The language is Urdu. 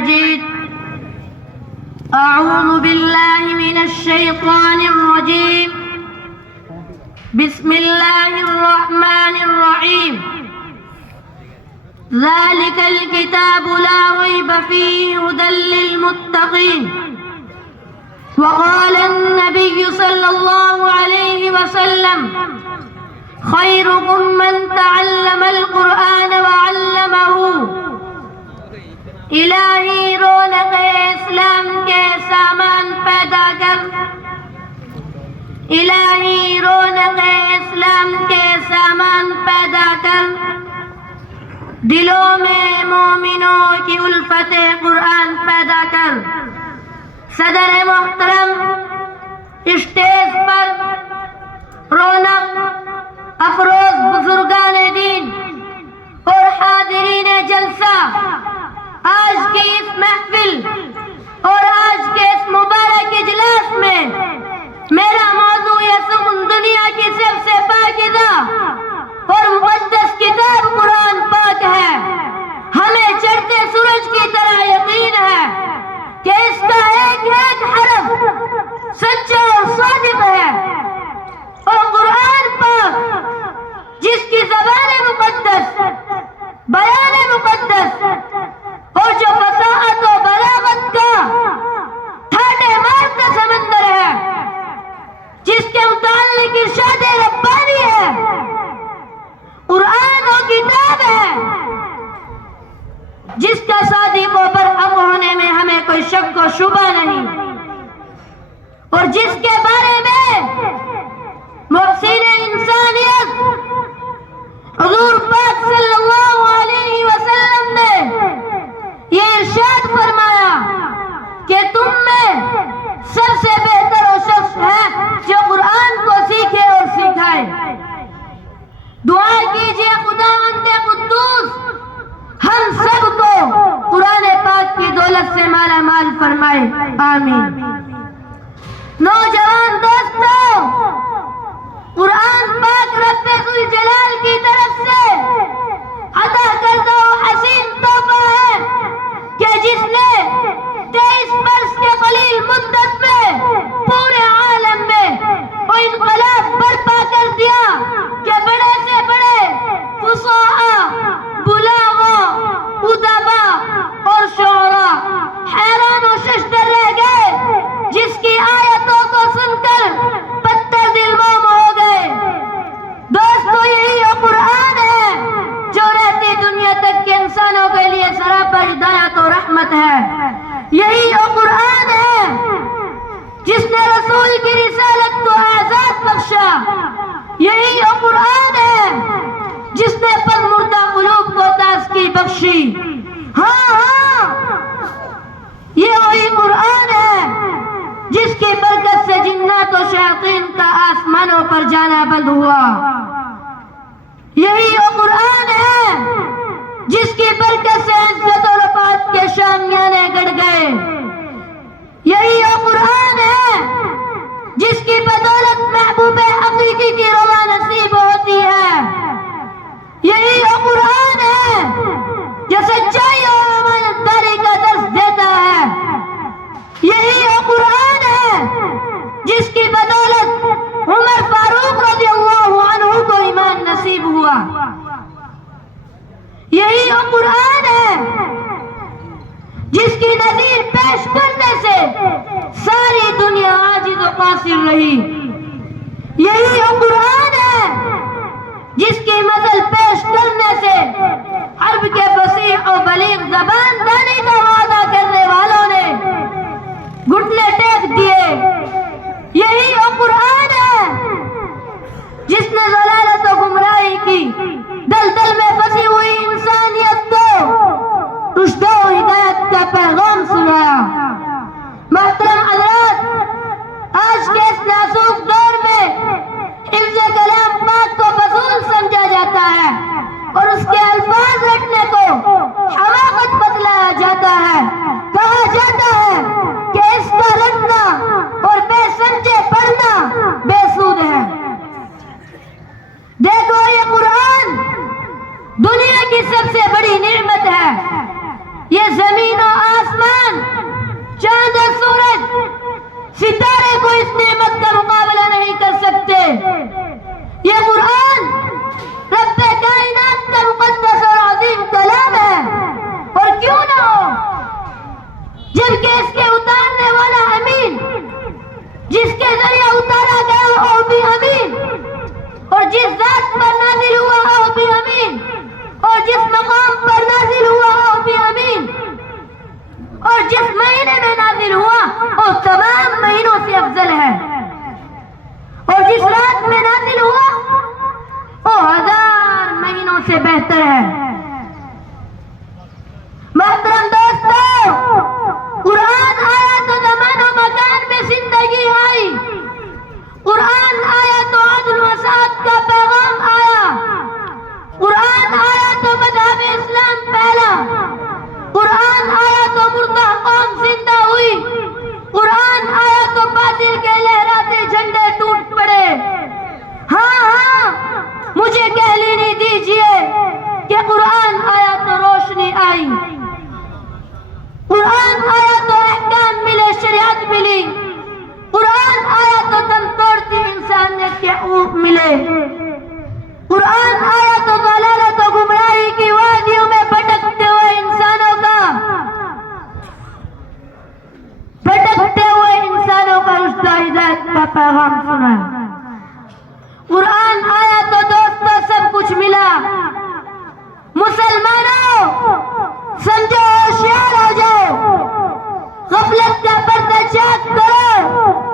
مجيد. أعوذ بالله من الشيطان الرجيم. بسم الله الرحمن الرحيم. ذلك الكتاب لا ريب فيه هدى للمتقين. وقال النبي صلى الله عليه وسلم خيركم من تعلم القرآن وعلمه. الہی رونق اسلام کے سامان پیدا کر، الہی رونق اسلام کے سامان پیدا کر، دلوں میں مومنوں کی الفت قرآن پیدا کر. صدر محترم، اسٹیج پر رونق افروز بزرگان دین اور حاضرین جلسہ، آج کی اس محفل اور آج کے اس مبارک اجلاس میں میرا موضوع یہ سخن دنیا کی سب سے پاکیزہ اور مقدس کتاب قرآن پاک ہے. ہمیں چڑھتے سورج کی طرح یقین ہے کہ اس کا ایک ایک حرف سچا اور صادق ہے. اور قرآن پاک جس کی زبان مقدس، بیان مقدس اور جو فصاحت و بلاغت کا ٹھاٹے مارتا سمندر ہے، جس کے متعلق ارشاد ربانی ہے، قرآن وہ کتاب ہے جس کا صادق و برحق ہونے میں ہمیں کوئی شک و شبہ نہیں، اور جس کے بارے میں محسن انسانیت حضور پاک صلی اللہ علیہ وسلم نے یہ ارشاد فرمایا کہ تم میں سب سے بہتر وہ شخص ہے جو قرآن کو سیکھے اور سکھائے. دعا کیجئے خداوند قدوس ہم سب کو قرآن پاک کی دولت سے مالا مال فرمائے، آمین. نوجوان دوستوں، قرآن پاک رب ذوالجلال کی طرف سے عطا کردہ و حسین تحفہ ہے کہ جس نے 23 برس کے قلیل مدت میں پورے عالم میں وہ انقلاب برپا کر دیا کہ بڑے سے بڑے فصحاء، بلاغاء، ادبا اور شعراء حیران و ششدر رہ گئے، جس کی آیتوں کو سن کر پتھر دل موم ہو گئے. دوستو، یہی وہ قرآن ہے جو رہتی دنیا تک کے انسانوں کے لیے سراپا ہدایت و رحمت ہے. یہی وہ قرآن ہے جس نے رسول کی رسالت کو اعزاز بخشا. یہی وہ قرآن ہے جس نے پر مردہ قلوب کو تازگی بخشی. ہاں، یہ وہی قرآن ہے جس کی برکت سے جنات و شیاطین کا آسمانوں پر جانا بند ہوا. یہی وہ قرآن ہے جس کی برکت سے عزت و رفعت کے شامیانے گڑ گئے. یہی وہ قرآن ہے جس کی بدولت محبوب حقیقی کی رضا نصیب ہوتی ہے. یہی وہ قرآن ہے جو سچائی اور امانت داری کا درس دیتا ہے. یہی وہ قرآن ہے جس کی بدولت عمر فاروق رضی اللہ عنہ کو ایمان نصیب ہوا. یہی وہ قرآن ہے جس کی نظیر پیش کرنے سے ساری دنیا عاجز و قاصر رہی. یہی وہ قرآن ہے جس کی مثل پیش کرنے سے عرب کے فصیح و بلیغ زبان دانی کا وعدہ کرنے والوں نے گھٹنے ٹیک دیے. یہی وہ قرآن ہے جس نے ضلالت و گمراہی کی دلدل میں پھنسی ہوئی انسانیت کو رشد و ہدایت کا پیغام سنایا. محترم حضرات، آج کے اس نازک دور میں حفظ کلام پاک کو فضول سمجھا جاتا ہے اور اس کے الفاظ رٹنے کو حماقت بتلایا جاتا ہے. کہا جاتا ہے کہ اس کا رٹنا اور بے سمجھے پڑھنا بے سود ہے. دیکھو، یہ قرآن دنیا کی سب سے بڑی نعمت ہے. یہ زمین و آسمان سے بہتر ہے. محترم دوستو، قرآن آیا تو زمان و مکان میں زندگی آئی. قرآن آیا تو عدل و انصاف کا پیغام آیا. قرآن آیا تو مذہب اسلام پھیلا. قرآن آیا تو مردہ قوم زندہ ہوئی. قرآن آیا تو باطل کے لہراتے جھنڈے ٹوٹ پڑے. ہاں مجھے کہہ لینے دیجئے کہ قرآن آیا تو روشنی آئی. قرآن آیا تو احکام ملے، شریعت ملی. قرآن آیا تو دم توڑتی انسانیت کے حقوق ملے. قرآن آیا تو ضلالت و گمراہی کی وادیوں میں بھٹکتے ہوئے انسانوں کا رشدہ ہدایت کا پیغام سنا. قرآن آیا تو دوستو سب کچھ ملا. مسلمانوں سمجھو، ہوشیار ہو جاؤ، غفلت کا پردہ چاک کرو.